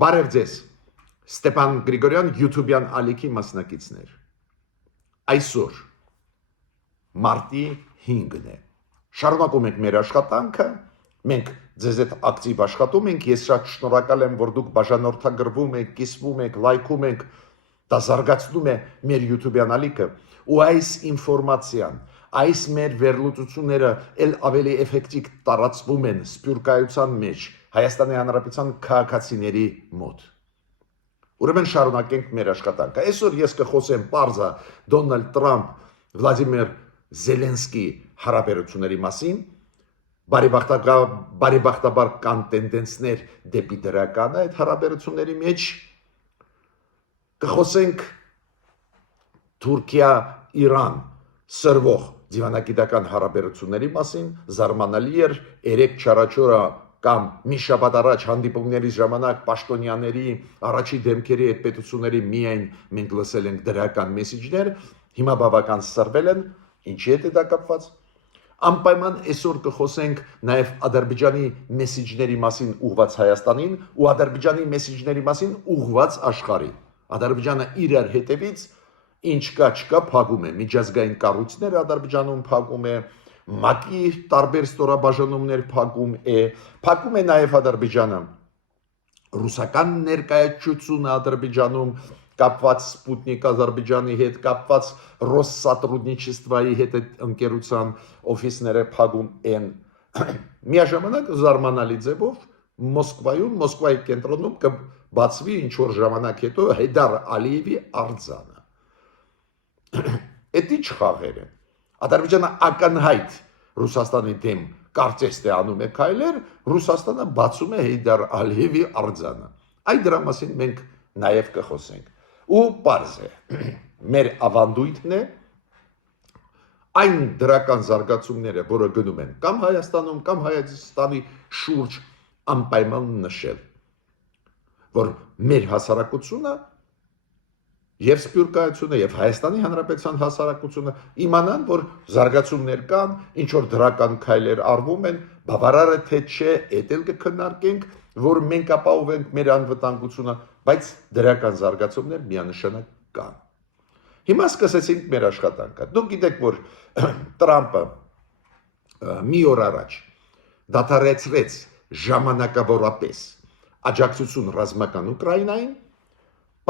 Բարև ձեզ, Ստեփան Գրիգորյան YouTube-յան ալիքի մասնակիցներ։ Այսօր մարտի 5-ն է։ Շարունակում ենք մեր աշխատանքը, մենք ձեզ հետ ակտիվ աշխատում ենք, ես շատ շնորհակալ եմ, որ դուք բաժանորդագրվում եք, կիսվում եք, լայքում եք, դա զարգացնում է մեր YouTube-յան ալիքը, ու այս ինֆորմացիան, այս մեր վերլուծությունները ել ավելի էֆեկտիվ տարածվում են սփյուռքայության մեջ Հայաստանի Հանրապետության քաղաքացիների մոտ։ Ուրեմն շարունակենք մեր աշխատանքը։ Այսօր ես կխոսեմ պարզա Դոնալդ Տրամփ, Վլադիմիր Զելենսկի հարաբերությունների մասին, բարեբախտաբար կան տենդենսներ դեպի դրական այդ հարաբերությունների մեջ, կխոսենք Թուրքիա-Իրան սրվող դիվանագիտական հարաբերությունների մասին, զարմանալի էր 3-4 օր կամ մի շաբաթ առաջ հանդիպումների ժամանակ պաշտոնյաների առաջի դեմքերի այդ պետությունների միայն մենք լսել ենք դրական մեսիջներ, հիմա բավական սրվել են, ինչի հետ է դա կապված։ Անպայման այսօր կխոսենք նաև Ադրբեջանի մեսիջների մասին ուղղված Հայաստանին ու Ադրբեջանի մեսիջների մասին ուղղված աշխարհին։ Ադրբեջանը իրար հետևից ինչ կա չկա փակում է, միջազգային կառույցները Ադրբեջանում փակում է, ՄԱԿ-ի տարբեր ստորաբաժանումներ փակում է նաև Ադրբեջանը ռուսական ներկայացությունը Ադրբեջանում կապված Սպուտնիկ Ադրբեջանի հետ, կապված Ռոսսատրուդնիչեստվայի հետ ընկերության օֆիսները փակում են։ Միաժամանակ զարմանալի ձևով Մոսկվայի կենտրոնում կբացվի ինչ-որ ժամանակ հետո Հեյդար Ալիևի արձանը։ Էդ ինչ խաղեր են։ Ադրբեջանը ակնհայտ Ռուսաստանի դեմ կարծես թե անում է քայլեր, Ռուսաստանը բացում է Հեյդար Ալիևի արձանը։ Այդ դրա մասին մենք նաև կխոսենք։ Ու պարզ է, մեր ավանդույթն է այն դրական զարգացումները, որը գնում են կամ Հայաստանում, կամ Հայաստանի շուրջ անպայման նշել, որ մեր հասարակությունը եւ սփյուռքայությունը եւ Հայաստանի Հանրապետության հասարակությունը իմանան, որ զարգացումներ կան, ինչ որ դրական քայլեր արվում են, բավարար է թե չէ, էդ կքննարկենք, որ մենք ապահովենք մեր անվտանգությունը, բայց դրական զարգացումներ միանշանակ կան։ Հիմա սկսեցինք մեր աշխատանքը։ Դուք գիտեք, որ Տրամփը մի օր առաջ դադարեցրեց ժամանակավորապես աջակցություն ռազմական Ուկրաինային,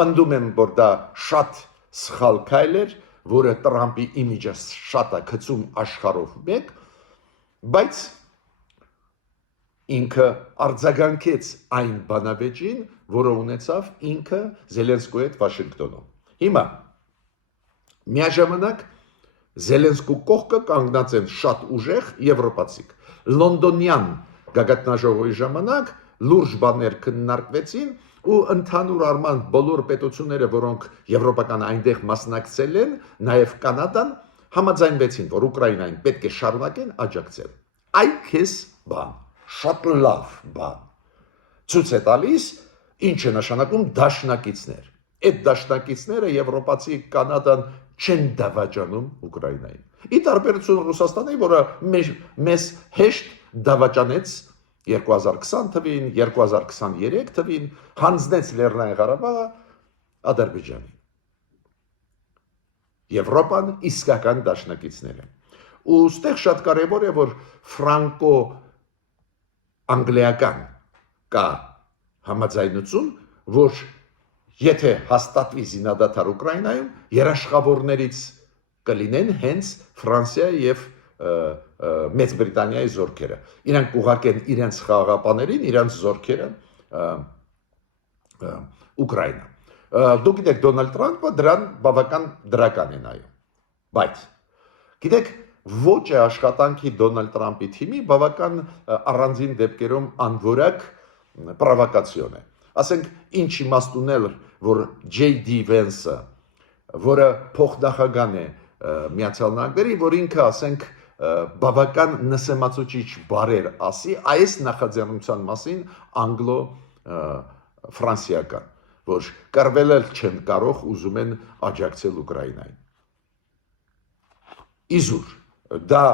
պնդում եմ, որ դա շատ սխալ քայլ էր, որը Տրամփի իմիջը շատ է գցում աշխարհով մեկ, բայց ինքը արձագանքեց այն բանավեճին, որը ունեցավ ինքը Զելենսկուի հետ Վաշինգտոնում։ Հիմա միաժամանակ Զելենսկու կողքը կանգնած են շատ ուժեղ եվրոպացիք։ Լոնդոնյան գագաթնաժողովի ժամանակ լուրջ բաներ քննարկվեցին ու ընդհանուր առմամբ բոլոր պետությունները, որոնք եվրոպական այնտեղ մասնակցել են, նաև Կանադան, համաձայնվեցին, որ Ուկրաինային պետք է շարունակեն աջակցել։ Այդ քեզ բան, շատ լավ բան։ Ցույց է տալիս, ինչ է նշանակում դաշնակիցներ։ Այդ դաշնակիցները եվրոպացի Կանադան չեն դավաճանում Ուկրաինային։ Ի տարբերություն Ռուսաստանի, որը մեզ հեշտ դավաճանեց 2020 թվին, 2023 թվին, հանձնեց Լեռնային Ղարաբաղը Ադրբեջանին։ Եվրոպան իսկական դաշնակիցներ են։ Ու ստեղ շատ կարևոր է, որ ֆրանկո-անգլիական կա համաձայնություն, որ եթե հաստատվի զինադադար Ուկրաինայում, երաշխավորներից կլինեն հենց Ֆրանսիայի եւ Մեծ Բրիտանիայի զորքերը։ Իրանք կուղարկեն իրենց խաղաղապաներին, իրենց զորքերը Ուկրաինա։ Դուք գիտեք, Դոնալդ Տրամփը դրան բավական դրական է նայում։ Բայց գիտեք, ոչ է աշխատանքի Դոնալդ Տրամփի թիմի բավական առանձին դեպքերում անորակ պրովոկացիոն է։ Ասենք, ինչ իմաստ ունել, որ J.D. Vance-ը, որը փոխնախագահ է Միացյալ Նահանգների, որ ինքը, ասենք, բավական նսեմացուցիչ բարեր ասի այս նախաձեռնության մասին անգլո-ֆրանսիական, որ կռվել չեն կարող, ուզում են աջակցել Ուկրաինային։ Իզուր, դա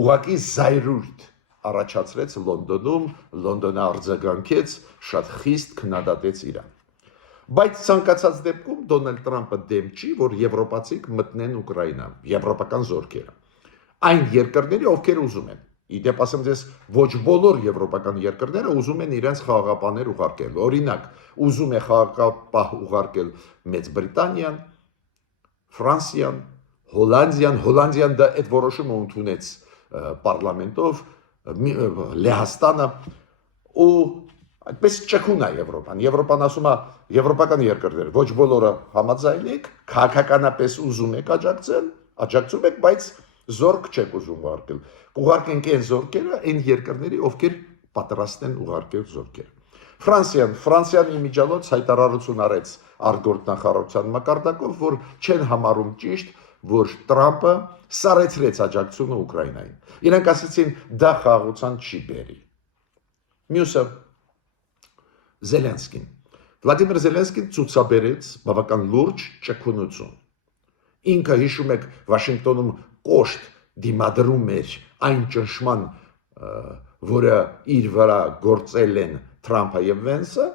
ուղղակի զայրույթ առաջացրեց Լոնդոնում, Լոնդոնը արձագանքեց, շատ խիստ քննադատեց իրան։ Բայց ցանկացած դեպքում Դոնալդ Տրամպը դեմ չի, որ եվրոպացիք մտնեն Ուկրաինա, եվրոպական զորքերը։ Այն երկրները, ովքեր ուզում են։ Իդեպ ասեմ ձեզ, ոչ բոլոր եվրոպական երկրները ուզում են իրենց խաղաղապահներ ուղարկել։ Օրինակ, ուզում է խաղաղապահ ուղարկել Մեծ Բրիտանիան, Ֆրանսիան, Հոլանդիան դա այդ որոշումը ընդունեց պարլամենտով, Լեհաստանը ու այդպես ճկուն է Եվրոպան։ Եվրոպան ասում է, եվրոպական երկրներ, ոչ բոլորը համաձայն եք, քաղաքականապես ուզում եք աջակցում եք, բայց զորք չեք ուզում ուղարկել։ Կուղարկենք այն զորքերը, այն երկրների, ովքեր պատրաստ են ուղարկել զորքերը։ Ֆրանսիան իմիջիալոց հայտարարություն արեց արտգործնախարարության մակարդակով, որ չեն համարում ճիշտ, որ Տրամպը սարեցրեց աջակցությունը Ուկրաինային։ Իրանք ասացին, դա խաղաղության չի բերի։ Մյուսը Զելենսկին։ Վլադիմիր Զելենսկին ցուցաբերեց բավական լուրջ ճկունություն։ Ինքը հիշում եք Վաշինգտոնում կոշտ դիմադրում էր այն ճնշման, որը իր վրա գործել են Թրամփը եւ Վենսը,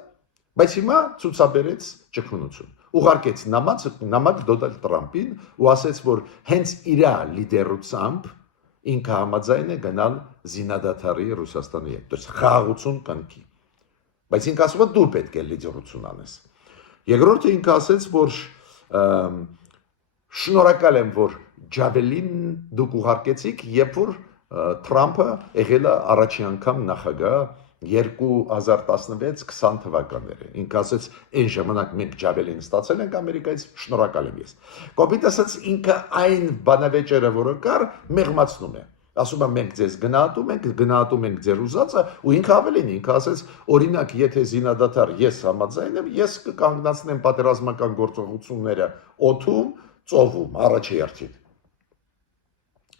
բայց հիմա ցուցաբերեց ճկունություն։ Ուղարկեց նամակ Դոնալդ Տրամփին ու ասեց, որ հենց իր լիդերությամբ ինքը համաձայն է գնալ զինադադարի Ռուսաստանի հետ, դες խաղաղություն կնքի։ Բայց ինքը ասում է դու պետք է լիդերություն անես։ Երկրորդը ինքը ասեց, որ շնորհակալ եմ, որ Ջավելին դուք ուղարկեցիք, երբ որ Թրամփը եղել է առաջին անգամ նախագահ 2016-20 թվականները։ Ինքը ասեց, այն ժամանակ մենք Ջավելին ստացել ենք Ամերիկայից, շնորհակալ եմ ես։ Կոպիտ ասած ինքը այն բանավեճերը, որը կար, մեղմացնում է։ Ասում է մենք ձեզ գնահատում ենք ձեր ուզածը, ու ինքը ավելին, ինքը ասեց, օրինակ, եթե զինադադար ես համաձայն եմ, ես կկանգնացնեմ պատերազմական գործողությունները օդում, ծովում, առաջերտին։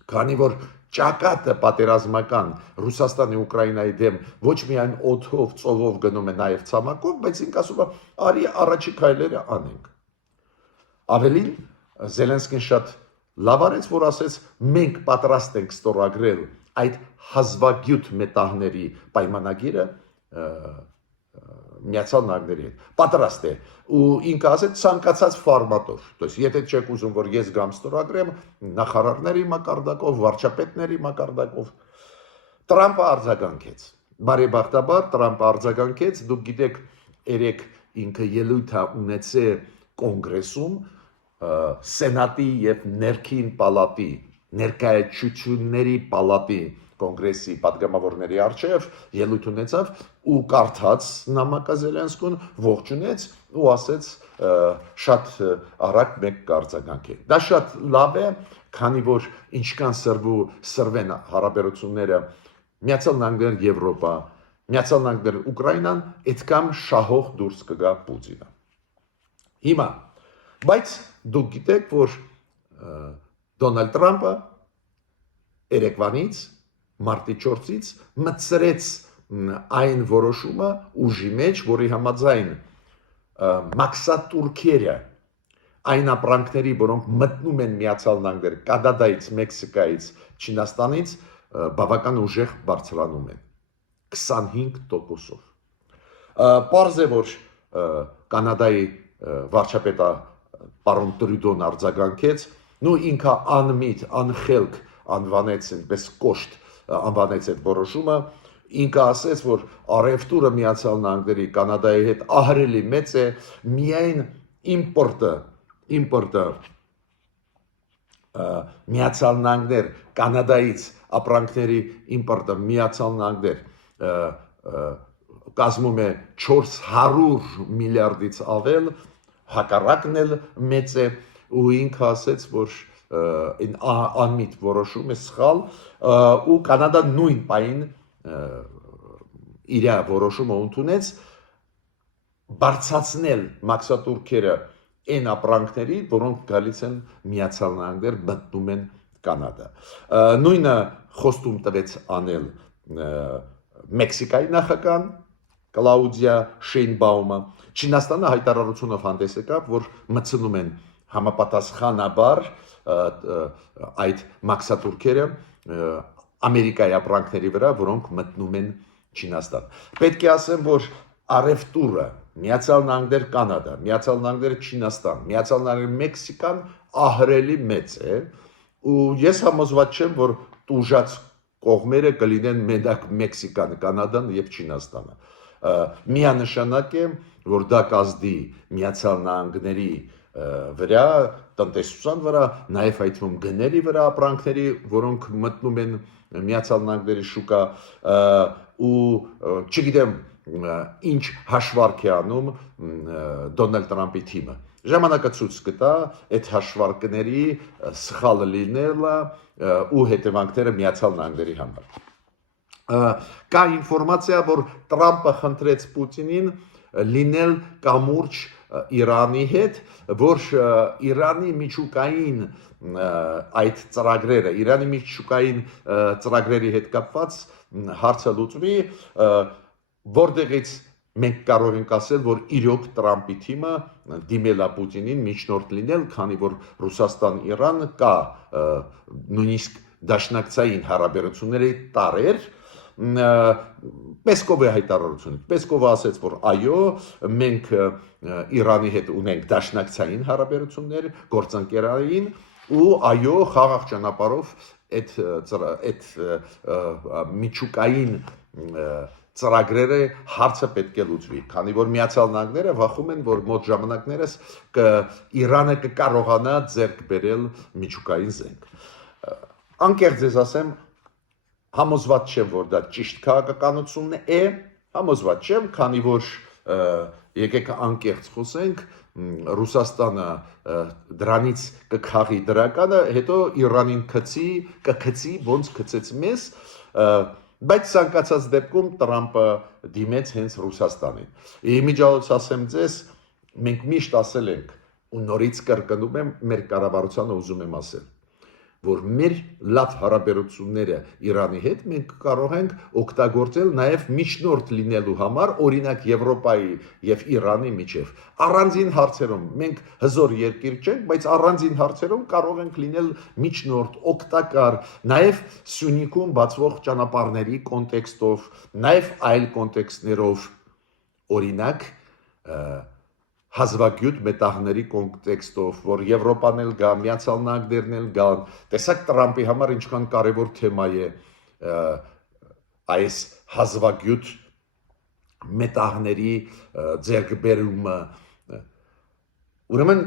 Քանի որ ճակատը պատերազմական Ռուսաստանի Ուկրաինայի դեմ ոչ միայն օդով, ծովով գնում է նաև ցամաքով, բայց ինքը ասում է, արի առաջի քայլերը անենք։ Ավելին Զելենսկին շատ լավ արեց, որ ասեց, մենք պատրաստ ենք ստորագրել այդ հազվագյուտ մետաղների պայմանագիրը Միացյալ Նահանգների հետ։ Պատրաստ է։ Ու ինքը ասեց ցանկացած ֆորմատով։ То есть եթե չեք ուզում, որ ես գամ ստորագրեմ նախարարների մակարդակով, վարչապետների մակարդակով, Տրամպը արձագանքեց։ Բարեբախտաբար Տրամպը արձագանքեց, դուք գիտեք, երեք ինքը ելույթ է ունեցել կոնգրեսում Սենատի եւ Ներքին պալատի, ներկայացությունների պալատի կոնգրեսի падգամավորների արչև ելույթ ունեցավ ու կարդաց նամակը Զելենսկուն, ողջունեց ու ասեց շատ արագ մեկ կարձագանքել։ Դա շատ լավ է, քանի որ ինչքան սրվեն հարաբերությունները Միացյալ Նահանգներ Եվրոպա, Միացյալ Նահանգներ Ուկրաինան, այդքան շահող դուրս կգա Պուտինը։ Հիմա, բայց դուք գիտեք, որ Դոնալդ Տրամպը երեկվանից մարտի 4-ից մտցրեց այն որոշումը ուժի մեջ, որի համաձայն մաքսատուրքերը այն ապրանքների, որոնք մտնում են Միացյալ Նահանգներ, Կանադայից, Մեքսիկայից, Չինաստանից, բավական ուժեղ բարձրանում են 25%-ով։ Պարզ է, որ Կանադայի վարչապետը պարոն Տրյուդոն արձագանքեց, նու ինքը անմիտ, անխելք անվանեց այնպես կոշտ անվանեց այդ որոշումը, ինքը ասեց, որ առևտուրը Միացյալ Նահանգների Կանադայի հետ ահռելի մեծ է, միայն իմպորտը Միացյալ Նահանգներ Կանադայից ապրանքների իմպորտը Միացյալ Նահանգներ կազմում է 400 միլիարդից ավել, հակառակն էլ մեծ է, ու ինքը ասեց, որ անմիտ որոշում է սխալ, ու Կանադա նույն պայն իր որոշումը ընդունեց բարձրացնել մաքսատուրքերը այն ապրանքների, որոնք գալիս են Միացյալ Նահանգներ, մտնում են Կանադա։ Նույնը խոստում տվեց անել Մեքսիկայի նախագահան Կլաուդիա Շեյնբաումը, Չինաստանը հայտարարությունով հանդես եկավ, որ մտցնում են համապատասխանաբար այդ մաքսատուրքերը Ամերիկայի ապրանքների վրա, որոնք մտնում են Չինաստան։ Պետք է ասեմ, որ առևտուրը Միացյալ Նահանգներ Կանադա, Միացյալ Նահանգներ Չինաստան, Միացյալ Նահանգներ Մեքսիկան ահռելի մեծ է, ու ես համոզված չեմ, որ տուժած կողմերը կլինեն մենակ Մեքսիկան, Կանադան եւ Չինաստանը։ Միանշանակ է, որ դա կազդի Միացյալ Նահանգների վրա, տնտեսության վրա, նաև այդ թվում գների վրա ապրանքների, որոնք մտնում են Միացյալ Նահանգների շուկա, ու չգիտեմ ինչ հաշվարկ է անում Դոնալդ Տրամփի թիմը։ Ժամանակը ցույց կտա այդ հաշվարկների սխալ լինելը ու հետևանքները Միացյալ Նահանգների համար։ Կա ինֆորմացիա, որ Տրամփը խնդրեց Պուտինին լինել կամուրջ Իրանի հետ, որ Իրանի միջուկային այդ ծրագրերը, Իրանի միջուկային ծրագրերի հետ կապված հարցը լուծվի, որտեղից մենք կարող ենք ասել, որ իրոք Տրամփի թիմը դիմել է Պուտինին միջնորդ լինել, քանի որ Ռուսաստան-Իրան կա նույնիսկ դաշնակցային հարաբերությունների տարեր, Պեսկովի հայտարարությունը։ Պեսկովը ասաց, որ այո, մենք Իրանի հետ ունենք դաշնակցային հարաբերություններ, գործընկերային, ու այո, խաղաղ ճանապարհով այդ միջուկային ծրագրերը հարցը պետք է լուծվի, քանի որ Միացյալ Նահանգները վախում են, որ մոտ ժամանակներս Իրանը կկարողանա ձեռք բերել միջուկային զենք։ Անկեղծ ես ասեմ, համոզված չեմ, որ դա ճիշտ քաղաքականություն է, համոզված չեմ, քանի որ եկեք անկեղծ խոսենք, Ռուսաստանը դրանից կքաղի դրականը, հետո Իրանին կգցի, ոնց գցեց մեզ, բայց ցանկացած դեպքում Տրամփը դիմեց հենց Ռուսաստանին։ Իմիջիալոց ասեմ ձեզ, մենք միշտ ասել ենք, ու նորից կրկնում եմ, մեր կառավարությանը ուզում եմ ասել, որ մեր լավ հարաբերությունները Իրանի հետ մենք կարող ենք օգտագործել նաև միջնորդ լինելու համար, օրինակ Եվրոպայի եւ Իրանի միջև։ Առանձին հարցերում մենք հզոր երկիր չենք, բայց առանձին հարցերում կարող ենք լինել միջնորդ, օգտակար, նաև Սյունիքում բացվող ճանապարհների կոնտեքստով, նաև այլ կոնտեքստներով, օրինակ հազվագյուտ մետաղների կոնտեքստով, որ Եվրոպան էլ գա, Միացյալ Նահանգներն էլ գան, տեսակ Տրամփի համար ինչքան կարևոր թեմա է այս հազվագյուտ մետաղների ձեռքբերումը։ Ուրեմն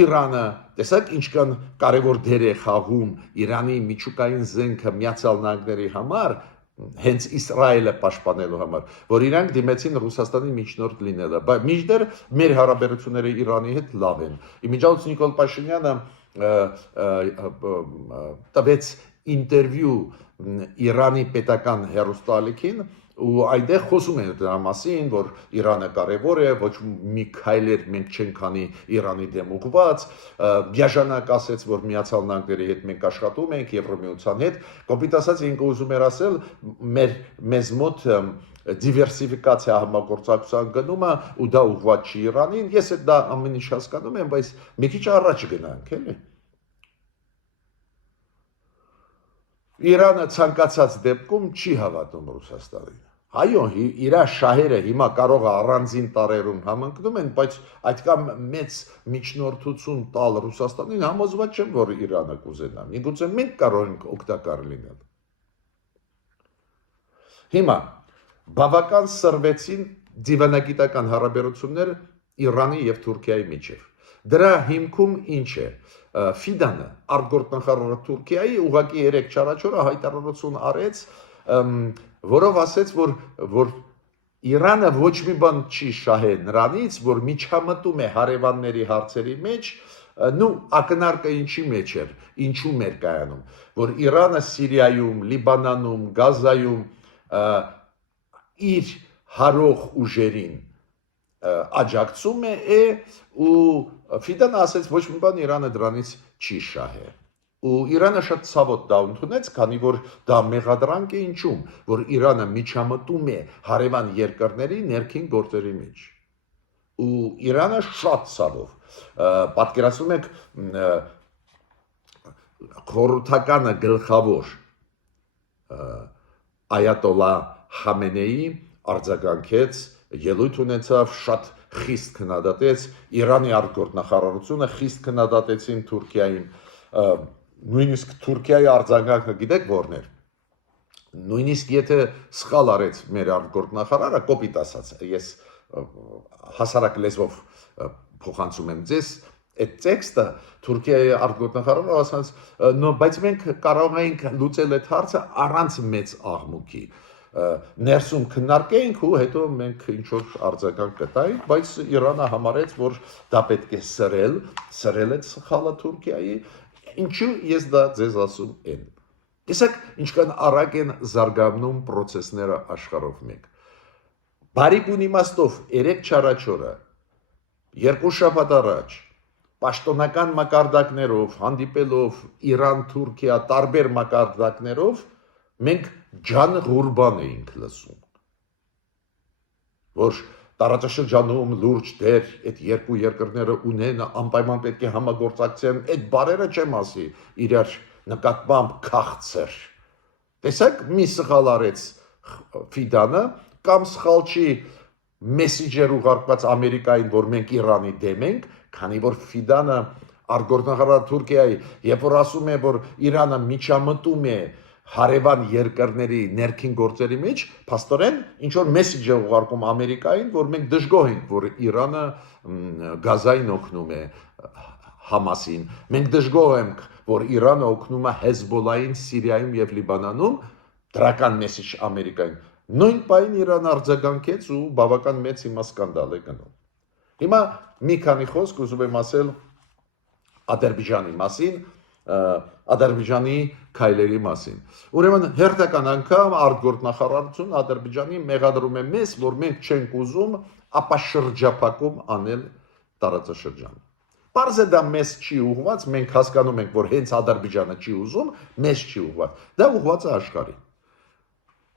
Իրանը, տեսակ ինչքան կարևոր դեր է խաղում Իրանի միջուկային զենքը Միացյալ Նահանգների համար, հենց Իսրայելը պաշտպանելու համար, որ իրանք դիմեցին Ռուսաստանի միջնորդ լինելը, բայց մինչդեռ մեր հարաբերությունները Իրանի հետ լավ են։ Իմիջիալոց Նիկոլ Փաշինյանը տվեց ինտերվյու Իրանի պետական հեռուստաալիքին, ու այնտեղ խոսում են դրա մասին, որ Իրանը կարևոր է, ոչ մի քայլեր մենք չենք անի Իրանի դեմ ուղղված, Բյաժանակ ասեց, որ Միացյալ Նահանգների հետ մենք աշխատում ենք, Եվրոմիության հետ, կոպիտ ասած ինքը ուզում էր ասել, մեզ մոտ դիվերսիֆիկացիա համագործակցության գնումը ու դա ուղղված չի Իրանին, ես դա ամեն ինչ հասկանում եմ, բայց մի քիչ առաջ գնանք, էլի։ Իրանը ցանկացած դեպքում չի հավատում Ռուսաստանին։ Այո, իր շահերը հիմա կարող է առանձին տարերում համընկնում են, բայց այդքան մեծ միջնորդություն տալ Ռուսաստանին համոզված չեմ, որ Իրանը կուզենա։ Միգուցե մենք կարող ենք օգտակար լինել։ Հիմա բավական սրվեցին դիվանագիտական հարաբերություններ Իրանի եւ Թուրքիայի միջև։ Դրա հիմքում ինչ է։ Ֆիդանը, արտգործնախարարը Թուրքիայի ուղղակի 3-4 օրը հայտարարություն արեց, որով ասեց, որ Իրանը ոչ մի բան չի շահե նրանից, որ միջամտում է հարևանների հարցերի մեջ, ակնարկը ինչի մեջ էր, ինչու մեր կայանում, որ Իրանը Սիրիայում, Լիբանանում, Գազայում իր հարող ուժերին աջակցում է ու Ֆիդանը ասեց ոչ մի բան Իրանը դրանից չի շահե։ Ու Իրանը շատ ցավոտ դա ընդունեց, քանի որ դա մեղադրանք է ինչում, որ Իրանը միջամտում է հարևան երկրների ներքին գործերի մեջ։ Ու Իրանը շատ ցավով, պատկերացնում եք խորհրդականը գլխավոր Այատոլլա Խամենեի արձագանքեց, ելույթ ունեցավ, շատ խիստ քննադատեց Իրանի արտգործնախարարությունը, խիստ քննադատեցին Թուրքիային, նույնիսկ Թուրքիայի արձագանքը գիտեք որն էր։ Նույնիսկ եթե սխալ արեց մեր արտգործնախարարը, կոպիտ ասած, ես հասարակ լեզվով փոխանցում եմ ձեզ այդ տեքստը, Թուրքիայի արտգործնախարարը ասաց, բայց մենք կարող ենք լուծել այդ հարցը առանց մեծ աղմուկի։ Ներսում քննարկեինք ու հետո մենք ինչ որ արձագանք կտայինք, բայց Իրանը համարեց, որ դա պետք է սրել այդ սխալը Թուրքիայի, ինչու ես դա ձեզ ասում եմ։ Տեսեք, ինչքան արագ են զարգանում process-ները աշխարհով մեկ։ Բարի բուն իմաստով 3-4 օրը, 2 շաբաթ առաջ, պաշտոնական մակարդակներով, հանդիպելով Իրան-Թուրքիա տարբեր մակարդակներով, մենք ջան ղուրբան էինք լսում, որ տարածաշրջանում լուրջ դեր այդ երկու երկրները ունեն, անպայման պետք է համագործակցեն, այդ բարերը չեմ ասի, իրար նկատմամբ քաղցր։ Տեսեք, մի սխալ արեց Ֆիդանը, կամ սխալ չի մեսիջեր ուղարկված Ամերիկային, որ մենք Իրանի դեմ ենք, քանի որ Ֆիդանը արտգործնախարար Թուրքիայի, երբ որ ասում է, որ Իրանը միջամտում է հարևան երկրների ներքին գործերի մեջ, փաստորեն ինչ որ մեսիջ է ուղարկում Ամերիկային, որ մենք դժգոհ ենք, որ Իրանը գազային օգնում է Համասին, մենք դժգոհ ենք, որ Իրանը օգնում է Հեզբոլլային Սիրիայում եւ Լիբանանում, դրական մեսիջ Ամերիկային։ Նույն պայն Իրան արձագանքեց ու բավական մեծ հիմա սկանդալ է գնում։ Հիմա մի քանի խոսք ուզում եմ ասել Ադրբեջանի մասին, Ադրբեջանի քայլերի մասին։ Ուրեմն հերթական անգամ արտգործնախարարություն Ադրբեջանի մեղադրում է մեզ, որ մենք չենք ուզում ապաշրջափակում անել տարածաշրջանը։ Պարզ է դա մեզ չի ուղված, մենք հասկանում ենք, որ հենց Ադրբեջանը չի ուզում, մեզ չի ուղված։ Դա ուղված է աշխարհին։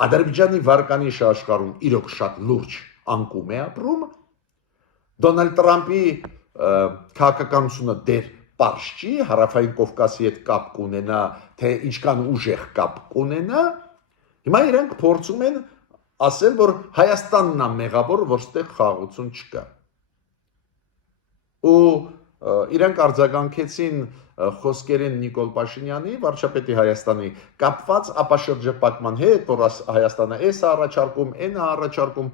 Ադրբեջանի վարկանիշը աշխարհում իրոք շատ լուրջ անկում է ապրում։ Դոնալդ Տրամփի քաղաքականությունը դեր պարզ չի, Հարավային Կովկասի հետ կապ կունենա, թե ինչքան ուժեղ կապ կունենա։ Հիմա իրանք փորձում են ասել, որ Հայաստանն է մեղավոր, որ ստեղ խաղաղություն չկա։ Ու իրանք արձագանքեցին խոսքերին Նիկոլ Փաշինյանի, վարչապետի Հայաստանի, կապված ապաշրջապակման հետ, որ Հայաստանը էս առաջարկում, այն առաջարկում,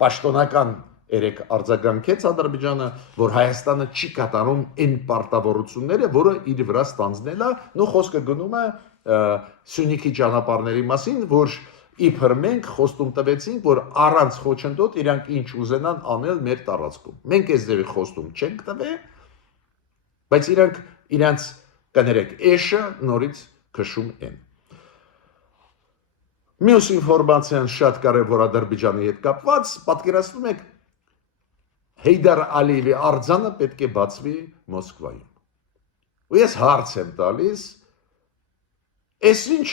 պաշտոնական երեք արձագանքեց Ադրբեջանը, որ Հայաստանը չի կատարում այն պարտավորությունները, որը իր վրա ստանձնել է, նո խոսքը գնում է Սյունիքի ճանապարհների մասին, որ իբր մենք խոստում տվեցինք, որ առանց խոչընդոտ իրանք ինչ ուզենան անել մեր տարածքում։ Մենք այս ձևի խոստում չենք տվել, բայց իրանք կներեք էշը նորից քշում են։ Մյուս ինֆորմացիան շատ կարևոր Ադրբեջանի հետ կապված, պատկերացնում եք Հեյդար Ալիևի արձանը պետք է բացվի Մոսկվայում։ Ու ես հարց եմ տալիս, այս ինչ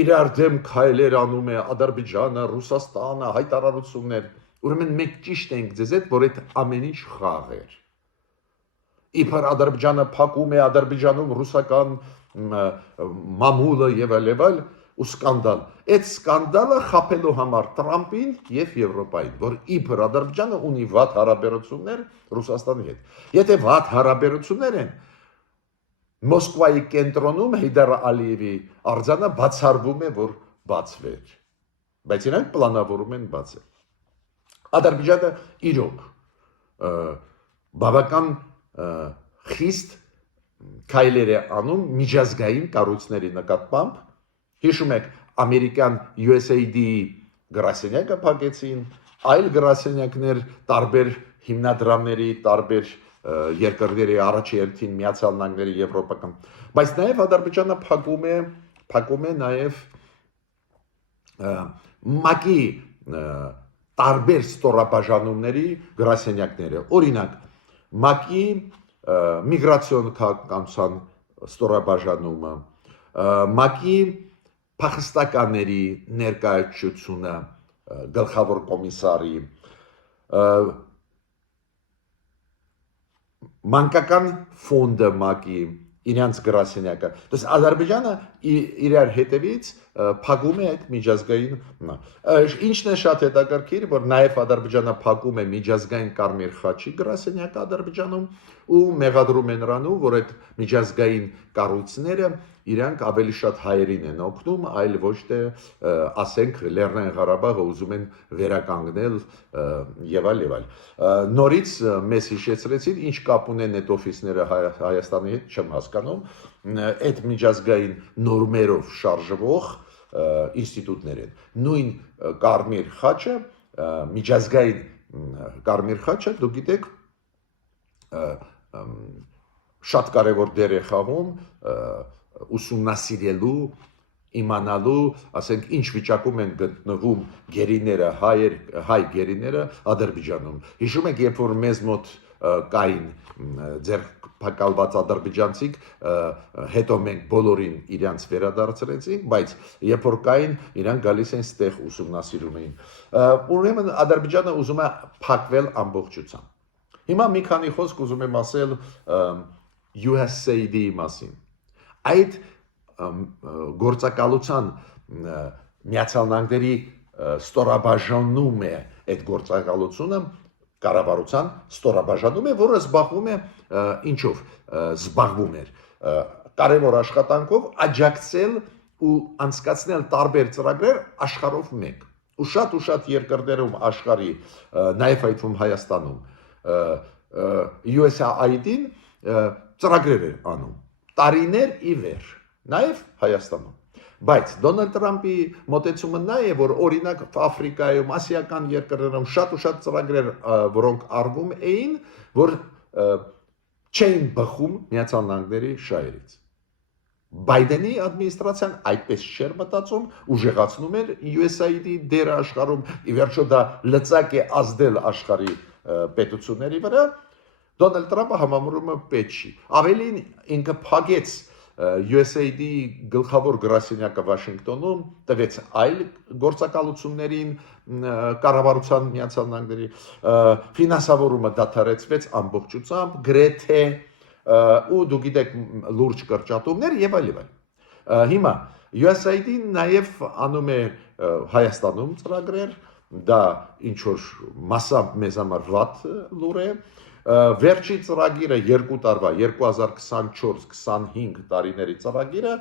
իրար դեմ քայլեր անում է Ադրբեջանը, Ռուսաստանը, հայտարարություններ, ուրեմն մենք ճիշտ ենք ձեզ հետ, որ այդ ամեն ինչ խաղ էր։ Իբր Ադրբեջանը փակում է Ադրբեջանում ռուսական մամուլը եւ այլ ու սկանդալ։ Այդ սկանդալը խափելու համար Տրամփին եւ Եվրոպային, որ իբր Ադրբեջանը ունի վատ հարաբերություններ Ռուսաստանի հետ։ Եթե վատ հարաբերություններ են, Մոսկվայի կենտրոնում Հեյդար Ալիևի արձանը բացառվում է, որ բացվեր, բայց իրանք պլանավորում են բացել։ Ադրբեջանը իրոք բավական խիստ քայլեր է անում միջազգային կառույցների նկատմամբ։ Հիշում եք, ամերիկյան USAID-ի գրասենյակը փակեցին, այլ գրասենյակներ տարբեր հիմնադրամների, տարբեր երկրների առաջերտին Միացյալ Նահանգների եվրոպական, բայց նաև Ադրբեջանը փակում է նաև ՄԱԿ-ի տարբեր ստորաբաժանումների գրասենյակները, օրինակ ՄԱԿ-ի միգրացիոն քաղաքականության ստորաբաժանումը, ՄԱԿ-ի փախստականների ներկայացությունը գլխավոր կոմիսարի, մանկական ֆոնդը ՄԱԿ-ի իրենց գրասենյակը։ Դες Ադրբեջանը իրար հետևից փակում է այդ միջազգային ինչն է շատ հետաքրքիր որ նաև Ադրբեջանը փակում է միջազգային Կարմիր խաչի գրասենյակը Ադրբեջանում ու մեղադրում են նրանում որ այդ միջազգային կառույցները իրանք ավելի շատ հայերին են օգնում այլ ոչ թե ասենք Լեռնային Ղարաբաղը ուզում են վերականգնել եւ այլ նորից մեզ հիշեցրեցին ինչ կապ ունեն այդ օֆիսները Հայաստանի հետ չեմ հասկանում այդ միջազգային նորմերով շարժվող ինստիտուտներ են նույն Կարմիր խաչը միջազգային Կարմիր խաչը դուք գիտեք շատ կարևոր դեր է խաղում ուսումնասիրելու իմանալու, ասենք ինչ վիճակում են գտնվում գերիները, հայ գերիները Ադրբեջանում։ Հիշում եք, երբ որ մեզ մոտ կային ձերբակալված ադրբեջանցիք, հետո մենք բոլորին իրանց վերադարձրեցինք, բայց երբ որ կային, իրանք գալիս են ստեղ ուսումնասիրում էին։ Ուրեմն Ադրբեջանը ուզում է փակվել ամբողջությամբ։ Հիմա մի քանի խոսք ուզում եմ ասել USAID-ի մասին։ Այդ գործակալության Միացյալ Նահանգների ստորաբաժանում է այդ գործակալությունը կառավարության ստորաբաժանում է, որը զբաղվում է ինչով զբաղվում էր կարևոր աշխատանքով աջակցել ու անցկացնել տարբեր ծրագրեր աշխարհով մեկ ու շատ երկրներում աշխարհի նաև այդ թվում Հայաստանում USAID-ին ծրագրեր էր անում տարիներ ի վեր նաև Հայաստանում բայց Դոնալդ Տրամպի մոտեցումը նա է որ օրինակ Աֆրիկայում ասիական երկրներում շատ ծրագրեր որոնք արվում էին որ չէին բխում Միացյալ Նահանգների շահերից Բայդենի ադմինիստրացիան այդպես չէր մտածում ուժեղացնում էր USAID-ի դերը աշխարհում ի վերջո դա լծակ է ազդել աշխարհի պետությունների վրա Դոնալդ Տրամպը համարում է պետք չի ավելին ինքը փակեց USAID-ի գլխավոր գրասենյակը Վաշինգտոնում տվեց այլ գործակալություններին կառավարության Միացյալ Նահանգների ֆինանսավորումը դադարեցվեց ամբողջությամբ գրեթե ու դու գիտեք լուրջ կրճատումներ եւ այլ հիմա USAID-ին նաեւ անում է Հայաստանում ծրագրեր դա ինչ որ մասամբ մեզ համար վատ լուր է Վերջի ծրագիրը 2 տարվա 2024-25 տարիների ծրագիրը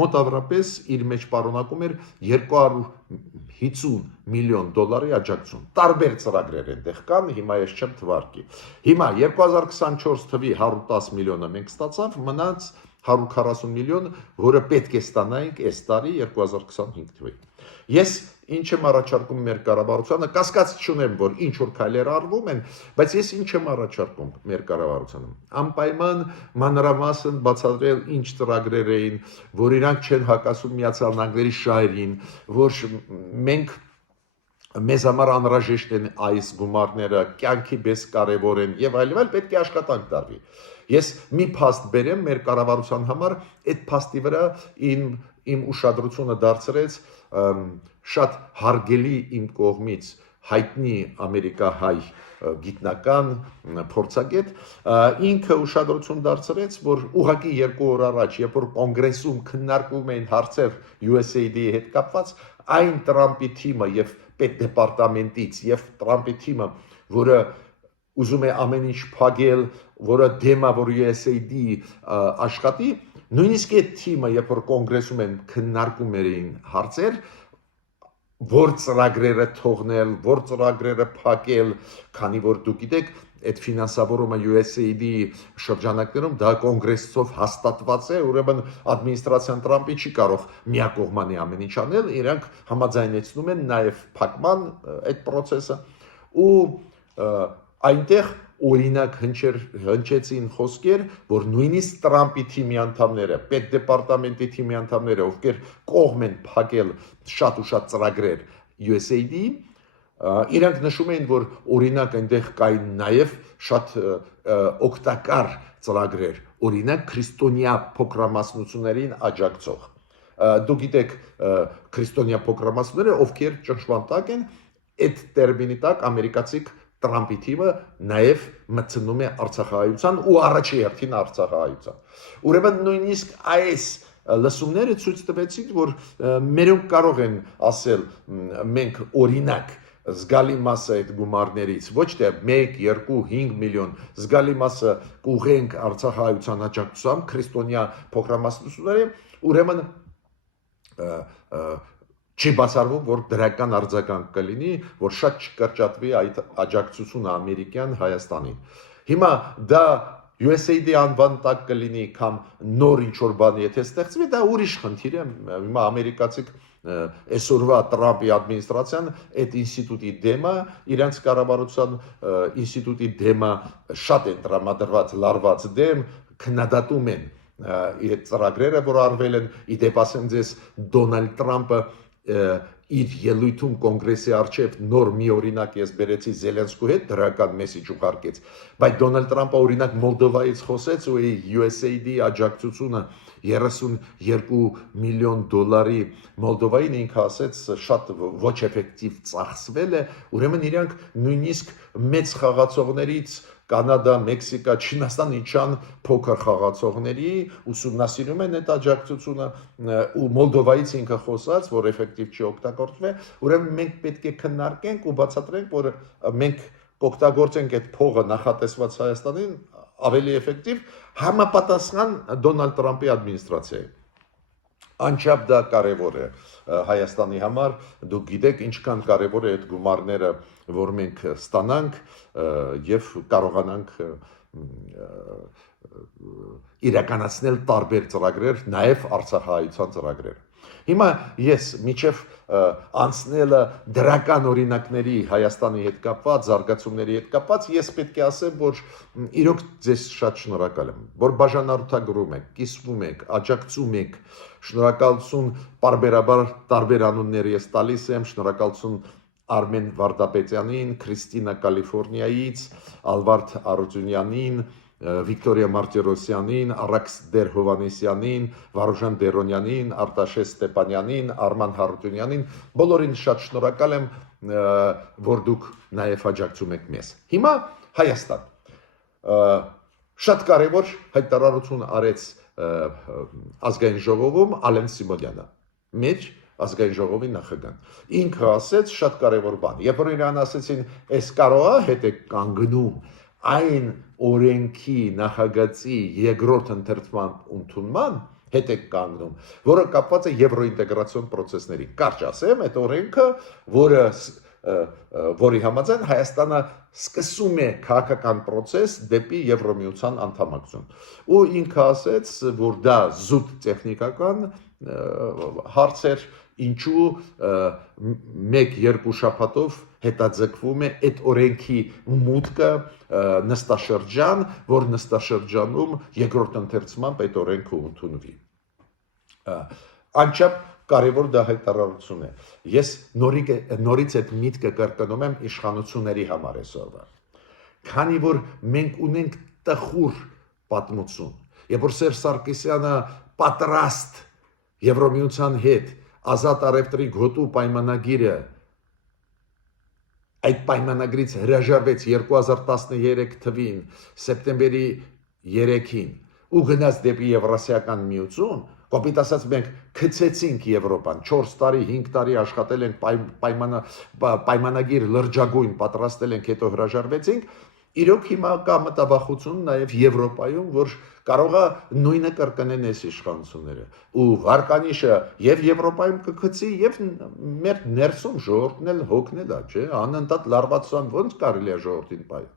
մոտավորապես իր մեջ պարունակում էր 250 միլիոն դոլարի աջակցություն տարբեր ծրագրեր այնտեղ կան հիմա ես չեմ թվարկի հիմա 2024 թվի 110 միլիոնը մենք ստացավ մնաց 140 միլիոն որը պետք է ստանայինք այս տարի 2025 թվի Ես ինչ եմ առաջարկում մեր կառավարությանը, կասկած չունեմ, որ ինչ որ քայլեր արվում են, բայց ես ինչ եմ առաջարկում մեր կառավարությանը։ Անպայման մանրամասն բացատրել ինչ ծրագրեր էին, որ իրանք չեն հակասում Միացյալ Նահանգների շահերին, որ մենք մեզ համար անհրաժեշտ են այս գումարները, կյանքի պես կարևոր են եւ այլ պետք է աշխատանք տարվի։ Ես մի փաստ բերեմ մեր կառավարության համար, այդ փաստի վրա իմ ուշադրությունը դարձրեց շատ հարգելի իմ կողմից հայտնի ամերիկահայ գիտնական փորձագետ ինքը ուշադրություն դարձրեց որ ուղղակի 2 օր առաջ երբ որ կոնգրեսում քննարկվում էին հարցեր USAID-ի հետ կապված այն Տրամպի թիմը եւ պետդեպարտամենտից եւ Տրամպի թիմը որը ուզում է ամեն ինչ փակել որը դեմա որ USAID աշխատի նույնիսկ այդ թիմը երբ որ կոնգրեսում են քննարկում էին հարցեր որ ծրագրերը թողնել, որ ծրագրերը փակել, քանի որ դուք գիտեք, այդ ֆինանսավորումը USAID-ի շրջանակներում դա կոնգրեսով հաստատված է, ուրեմն ադմինիստրացիան Տրամպի չի կարող միակողմանի ամեն ինչ անել, իրանք համաձայնեցնում են նաև փակման այդ process-ը ու այնտեղ օրինակ հնչեցին խոսքեր, որ նույնիսկ Տրամպի թիմի անդամները, պետդեպարտամենտի թիմի անդամները, ովքեր կողմ են փակել շատ ծրագրեր USAID-ի, իրանք նշում էին, որ օրինակ այնտեղ կային նաև շատ օգտակար ծրագրեր, օրինակ քրիստոնյա փոքրամասնություններին աջակցող։ Դուք գիտեք քրիստոնյա փոքրամասնությունները, ովքեր ճնշման տակ են, այդ տերմինի տակ ամերիկացի Տրամպի թիմը նաև մտցնում է Արցախահայության ու առաջի հերթին Արցախահայության։ Ուրեմն նույնիսկ այս լսումները ցույց տվեցին, որ մերոնք կարող են ասել մենք օրինակ զգալի մասը այդ գումարներից ոչ թե 1, 2, 5 միլիոն զգալի մասը կուղենք Արցախահայության աջակցությամբ քրիստոնյա փոքրամասնությունների, ուրեմն չի բացառվում, որ դրական արձագանք կլինի, որ շատ չկրճատվի այդ աջակցությունը ամերիկյան Հայաստանին։ Հիմա դա USAID անվան տակ կլինի կամ նոր ինչ-որ բան եթե ստեղծվի, դա ուրիշ խնդիր է։ Հիմա ամերիկացիք այսօրվա Տրամպի ադմինիստրացիան այդ ինստիտուտի դեմը, իրենց կառավարության ինստիտուտի դեմը շատ են տրամադրված, լարված դեմ, քննադատում են այդ ծրագրերը, որ արվել են, իդեպ ասեմ ձեզ Դոնալդ Տրամպը իր ելույթում կոնգրեսի առջև նոր մի օրինակ ես բերեցի Զելենսկու հետ դրական մեսիջ ուղարկեց, բայց Դոնալդ Տրամպը օրինակ Մոլդովայից խոսեց ու USAID աջակցությունը 32 միլիոն դոլարի Մոլդովային ինքը ասեց շատ ոչ էֆեկտիվ ծախսվել է, ուրեմն իրանք նույնիսկ մեծ խաղացողներից Կանադա, Մեքսիկա, Չինաստան իջան փոքր խաղացողների ուսումնասիրում են այդ աջակցությունը ու Մոլդովայից ինքը խոսած, որ էֆեկտիվ չի օգտագործվել, ուրեմն մենք պետք է քննարկենք ու բացատրենք, որ մենք կօգտագործենք այդ փողը նախատեսված Հայաստանին ավելի էֆեկտիվ համապատասխան Դոնալդ Տրամպի ադմինիստրացիայի։ Անչափ դա կարևոր է Հայաստանի համար, դուք գիտեք ինչքան կարևոր է այդ գումարները, որ մենք ստանանք եւ կարողանանք իրականացնել տարբեր ծրագրեր, նաեւ Արցախահայության ծրագրեր։ Հիմա ես միջև անցնելը դրական օրինակների Հայաստանի հետ կապված, զարգացումների հետ կապված, ես պետք է ասեմ, որ իրոք ձեզ շատ շնորհակալ եմ, որ բաժանորդագրում եք, կիսվում եք, աջակցում եք, շնորհակալություն պարբերաբար տարբեր անուններ ես տալիս եմ, շնորհակալություն Արմեն Վարդապետյանին, Քրիստինա Կալիֆոռնիայից, Ալվարդ Արությունյանին, Վիկտորիա Մարտիրոսյանին, Արաքս Դեր Հովանեսյանին, Վարուժան Դերոնյանին, Արտաշես Ստեփանյանին, Արման Հարությունյանին, բոլորին շատ շնորհակալ եմ, որ դուք նաև աջակցում եք մեզ։ Հիմա Հայաստան։ Շատ կարևոր հայտարարություն արեց ազգային ժողովում Ալեն Սիմոնյանը։ Մեջ ազգային ժողովի նախագահան։ Ինքը ասեց շատ կարևոր բան։ Երբ որ իրան ասեցին, «Էս կարող է հետ է կանգնում այն օրենքի նախագծի երկրորդ ընթերցման ընդունման հետ է կանգնում, որը կապված է եվրոինտեգրացիոն process-ների։ Կարճ ասեմ, այդ օրենքը, որի համաձայն Հայաստանը սկսում է քաղաքական process դեպի Եվրոմիության անդամակցություն։ Ու ինքը ասեց, որ դա զուտ տեխնիկական հարց էր, ինչու 1-2 շաբաթով հետաձգվում է այդ օրենքի մուտքը նստաշրջան, որ նստաշրջանում երկրորդ ընթերցմամբ այդ օրենքը ընդունվի։ Անչափ կարևոր դա հայտարարություն է։ Ես նորից այդ միտքը կրկնում եմ իշխանությունների համար այսօրվա։ Քանի որ մենք ունենք տխուր պատմություն, երբ որ Սերժ Սարգսյանը պատրաստ Եվրոմիության հետ ազատ առևտրի գոտու պայմանագիրը այդ պայմանագրից հրաժարվեց 2013 թվին սեպտեմբերի 3-ին ու գնաց դեպի Եվրասիական միություն, կոպիտ ասած մենք գցեցինք Եվրոպան 4 տարի, 5 տարի աշխատել ենք պայմանագիր լրջագույն պատրաստել ենք, հետո հրաժարվեցինք, իրոք հիմա կա մտավախություն նաև Եվրոպայում, որ կարող է նույնը կրկնեն այս իշխանությունները ու վարկանիշը եւ Եվրոպայում կգցի եւ մեր ներսում ժողովուրդն էլ հոգնել է, չէ՞, անընդհատ լարվածության ոնց կարելի է ժողովրդին պայել։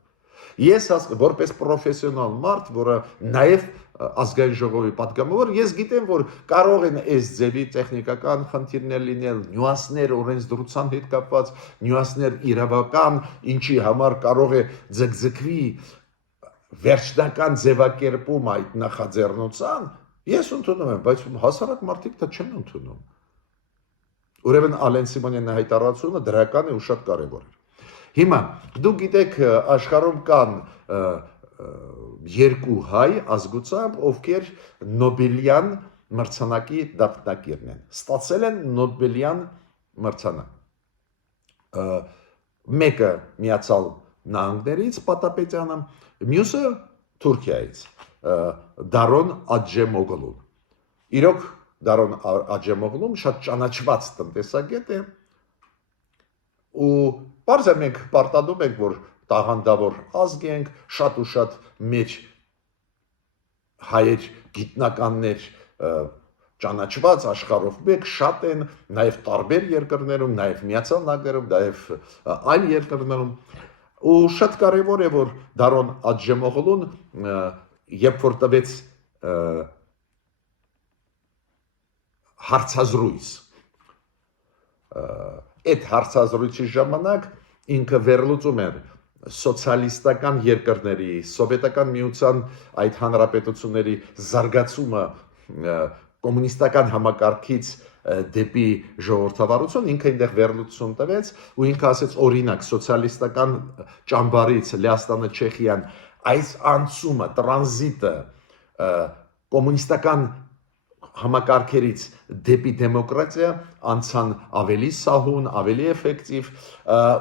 Ես որպես պրոֆեսիոնալ մարդ, որը նաև ազգային ժողովի պատգամավոր, ես գիտեմ, որ կարող են այս ձևի տեխնիկական խնդիրներ լինել, նյուանսներ օրենսդրության հետ կապված, նյուանսներ իրավական, ինչի համար կարող է ձգձգվի վերջնական ձևակերպում այդ նախաձեռնության, ես ընդունում եմ, բայց հասարակ մարդիկ դա չեն ընդունում։ Ուրեմն Ալեն Սիմոնյանի հայտարարությունը դրական է ու շատ կարևոր է։ Հիմա դուք գիտեք աշխարհում կան երկու հայ ազգությամբ, ովքեր Նոբելյան մրցանակի դափնեկիրն են, ստացել են Նոբելյան մրցանակ։ Մեկը Միացյալ Նահանգներից Պատապետյանը, մյուսը Թուրքիայից Դարոն Աջեմոգլուն։ Իրոք Դարոն Աջեմօղլում շատ ճանաչված տնտեսագետ է ու բարձր մենք պարտադում ենք, որ տաղանդավոր ազգ ենք, շատ ու շատ մեր հայեր գիտնականներ ճանաչված աշխարհով մեկ շատ են, նաև տարբեր երկրներում, նաև Միացյալ Նահանգներում, նաև այլ երկրներում ու շատ կարևոր է, որ Դարոն Աջեմօղլուն երբ որ տվեց հարցազրույց այդ հարցազրույցի ժամանակ ինքը վերլուծում էր սոցիալիստական երկրների, սովետական միության այդ հանրապետությունների զարգացումը կոմունիստական համակարգից դեպի ժողովրդավարություն, ինքը այնտեղ վերլուծություն տվեց ու ինքը ասեց օրինակ սոցիալիստական ճամբարից Լեհաստանը, Չեխիան այս անցումը, տրանզիտը կոմունիստական համակարգերից դեպի դեմոկրատիա անցան ավելի սահուն, ավելի էֆեկտիվ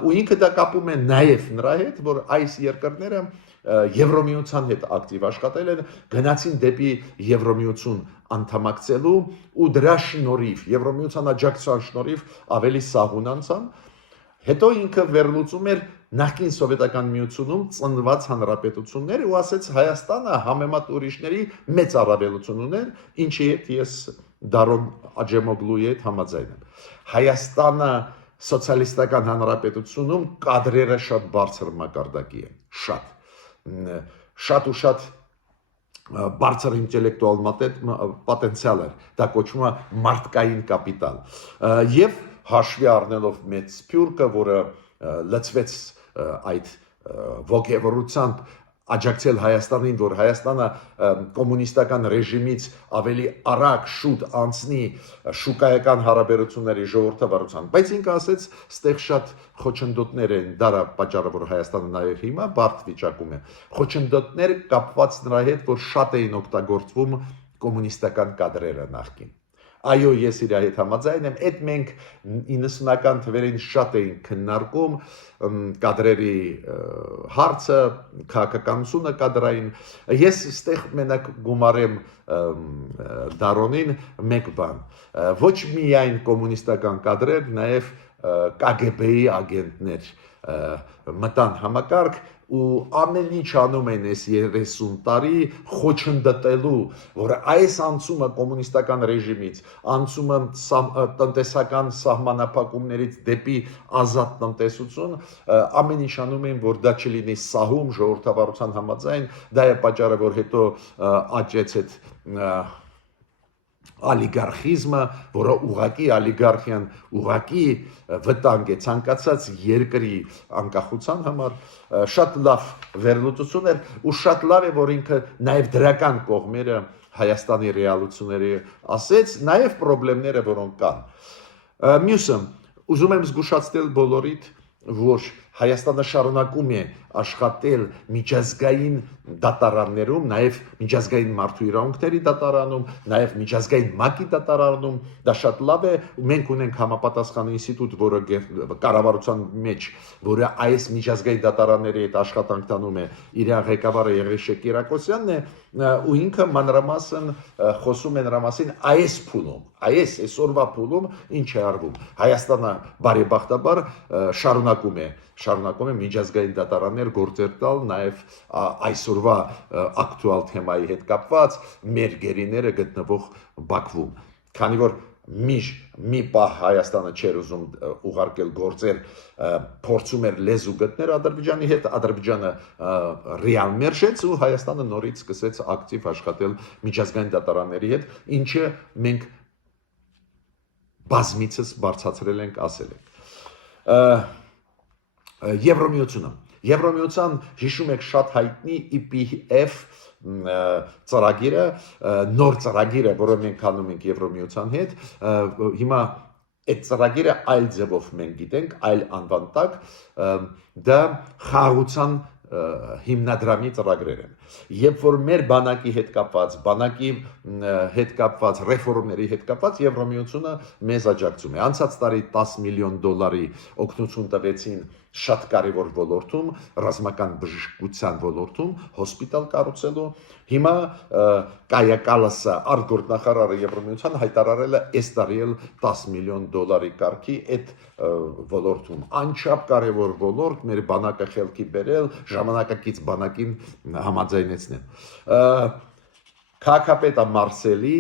ու ինքը դա կապում է նաև նրա հետ, որ այս երկրները Եվրոմիության հետ ակտիվ աշխատել են, գնացին դեպի Եվրոմիություն անդամակցելու ու դրա շնորհիվ Եվրոմիության աջակցության շնորհիվ ավելի սահուն անցան, հետո ինքը վերլուծում էր նախկին սովետական միությունում ծնված հանրապետություններ ու ասեց Հայաստանը համեմատ ուրիշների մեծ առավելություն ուներ, ինչի հետ ես Դարոն Աջեմօղլուի հետ համաձայն եմ։ Հայաստանը սոցիալիստական հանրապետությունում կադրերը շատ բարձր մակարդակի են, շատ ու շատ բարձր ինտելեկտուալ պոտենցիալ էր, դա կոչվում է մարդկային կապիտալ եւ հաշվի առնելով մեծ սփյուռքը, որը լծվեց այդ ոգևորությամբ աջակցել Հայաստանին, որ Հայաստանը կոմունիստական ռեժիմից ավելի արագ շուտ անցնի շուկայական հարաբերությունների ժողովրդավարության, բայց ինքը ասեց, ստեղ շատ խոչընդոտներ են, դա պատճառը, որ Հայաստանը նաև հիմա բարդ վիճակում է, խոչընդոտներ կապված նրա հետ, որ շատ էին օգտագործվում կոմունիստական կադրերը նախկին։ Այո, ես իր հետ համաձայն եմ, այդ մենք 90-ական թվերին շատ էին քննարկում կադրերի հարցը, քաղաքականությունը կադրային, ես ստեղ մենակ գումարեմ Դարոնին մեկ բան, ոչ միայն կոմունիստական կադրեր, նաև KGB-ի ագենտներ մտան համակարգ ու ամեն ինչ անում են այս 30 տարի խոչընդոտելու, որ այս անցումը կոմունիստական ռեժիմից, անցումը տնտեսական սահմանափակումներից դեպի ազատ տնտեսություն, ամեն ինչ անում են, որ դա չլինի սահում ժողովրդավարության համաձայն, դա է պատճառը, որ հետո աճեց այդ ալիգարխիզմը, որը ուղղակի ալիգարխիան ուղղակի վտանգ է ցանկացած երկրի անկախության համար, շատ լավ վերլուծություն էր ու շատ լավ է, որ ինքը նաև դրական կողմերը Հայաստանի ռեալությունների ասեց, նաև խնդիրները, որոնք կան։ Մյուսը, ուզում եմ զգուշացնել բոլորիդ, որ Հայաստանը շարունակում է աշխատել միջազգային դատարաններում, նաև միջազգային մարդու իրավունքների դատարանում, նաև միջազգային ՄԱԿ-ի դատարանում, դա շատ լավ է, մենք ունենք համապատասխան ինստիտուտ, որը կառավարության մեջ, որը այս միջազգային դատարանների հետ աշխատանք տանում է, իր ղեկավարը Եղիշե Կիրակոսյանն է, ու ինքը մանրամասն խոսում է նրա մասին այս փուլում, այսօրվա փուլում ինչ է արվում։ Հայաստանը բարեբախտաբար շարունակում է միջազգային դատարաններ գործեր տալ նաև այսօրվա ակտուալ թեմայի հետ կապված մեր գերիները գտնվող Բաքվում, քանի որ մի պահ Հայաստանը չէր ուզում ուղարկել գործեր, փորձում էր լեզու գտնել Ադրբեջանի հետ, Ադրբեջանը ռեալ մերժեց ու Հայաստանը նորից սկսեց ակտիվ աշխատել միջազգային դատարանների հետ, ինչը մենք բազմիցս բարձրացրել ենք, ասել ենք։ Եվրոմիության հիշում եք շատ հայտնի EPF ծրագիրը, նոր ծրագիրը, որը մենք անում ենք Եվրոմիության հետ, հիմա այդ ծրագիրը այլ ձևով մենք գիտենք, այլ անվան տակ, դա խաղաղության հիմնադրամի ծրագրեր են։ Երբ որ մեր բանակի հետ կապված ռեֆորմների հետ կապված Եվրամիությունը մեզ աջակցում է։ Անցած տարի 10 միլիոն դոլարի օգնություն տվեցին շատ կարևոր ոլորտում, ռազմական բժշկության ոլորտում, հոսպիտալ կառուցելու։ Հիմա Կայակալասը արտգործնախարարը Եվրամիության հայտարարել է այս տարի 10 միլիոն դոլարի կարգի այդ ոլորտում։ Անչափ կարևոր ոլորտ մեր բանակը խելքի բերել, ժամանակակից բանակին համաձայնեցնել։ Քաղաքապետը Մարսելի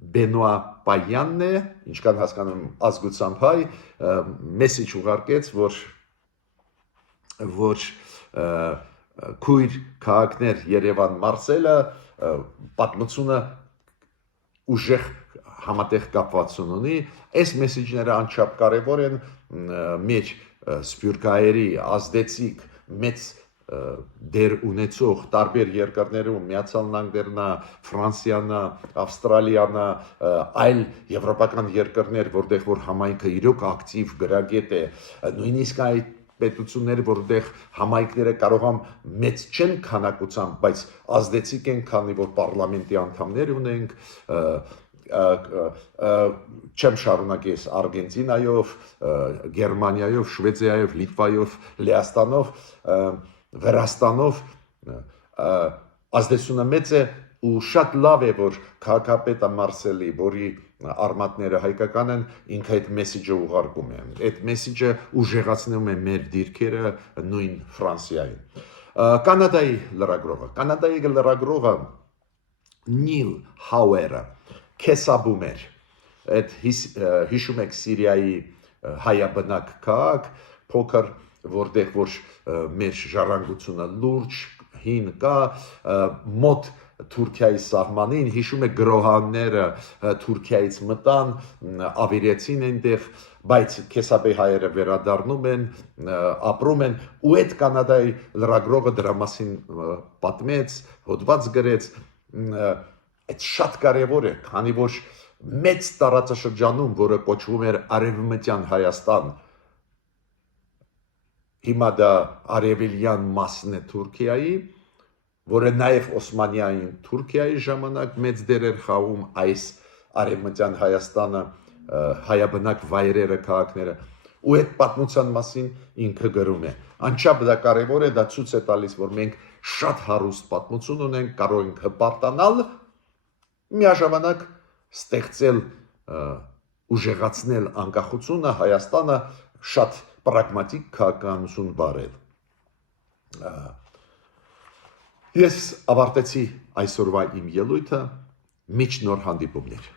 Բենուա Պայանն է, ինչքան հասկանում ազգությամբ հայ, մեսիջ ուղարկեց, որ քույր քաղաքներ Երևան Մարսելը պատմությունը ուժեղ համատեղ կապվածություն ունի, այս մեսիջները անչափ կարևոր են մեր սփյուռքահայերի ազդեցիկ մեծ դեր ունեցող տարբեր երկրներում, Միացյալ Նահանգներն, Ֆրանսիան, Ավստրալիան, այլ եվրոպական երկրներ, որտեղ որ համայնքը իրոք ակտիվ գրագետ է, նույնիսկ այդ պետությունները, որտեղ համայնքները կարող են մեծ չեն քանակությամբ, բայց ազդեցիկ են, քանի որ պարլամենտի անդամներ ունենք, չեմ շարունակես Արգենտինայով, Գերմանիայով, Շվեդիայով, Լիտվայով, Լեհաստանով, Վրաստանով ազդեցությունը մեծ է ու շատ լավ է, որ քաղաքապետը Մարսելի, որի արմատները հայկական են, ինքը այդ մեսիջը ուղարկում է։ Այդ մեսիջը ուժեղացնում է մեր դիրքերը նույն Ֆրանսիայում։ Կանադայի լրագրողը Նիլ Հաուերը քեսաբում էր։ Այդ հիշում եք Սիրիայի հայաբնակ քաղաք, փոքր, որտեղ որ մեր ժառանգությունը լուրջ հին կա, մոտ Թուրքիայի սահմանին, հիշում եք գրոհանները Թուրքիայից մտան, ավիրեցին այնտեղ, բայց քեսաբե հայերը վերադառնում են, ապրում են, ու այդ Կանադայի լրագրողը դրա մասին պատմեց, հոդված գրեց, այդ շատ կարևոր է, քանի որ մեծ տարածաշրջանում, որը կոչվում էր Արևմտյան Հայաստան, հիմա դա արևելյան մասն է Թուրքիայի, որը նաև Օսմանյան Թուրքիայի ժամանակ մեծ դեր էր խաղում այս արևմտյան Հայաստանը, հայաբնակ վայրերը, քաղաքները, ու այդ պատմության մասին ինքը գրում է։ Անչափ դա կարևոր է, դա ցույց է տալիս, որ մենք շատ հարուստ պատմություն ունենք, կարող ենք հպարտանալ, միաժամանակ ստեղծել, ուժեղացնել անկախությունը, Հայաստանը շատ պրագմատիկ քաղաքականություն վարել։ Ես ավարտեցի այսօրվա իմ ելույթը, միջ նոր հանդիպումներ։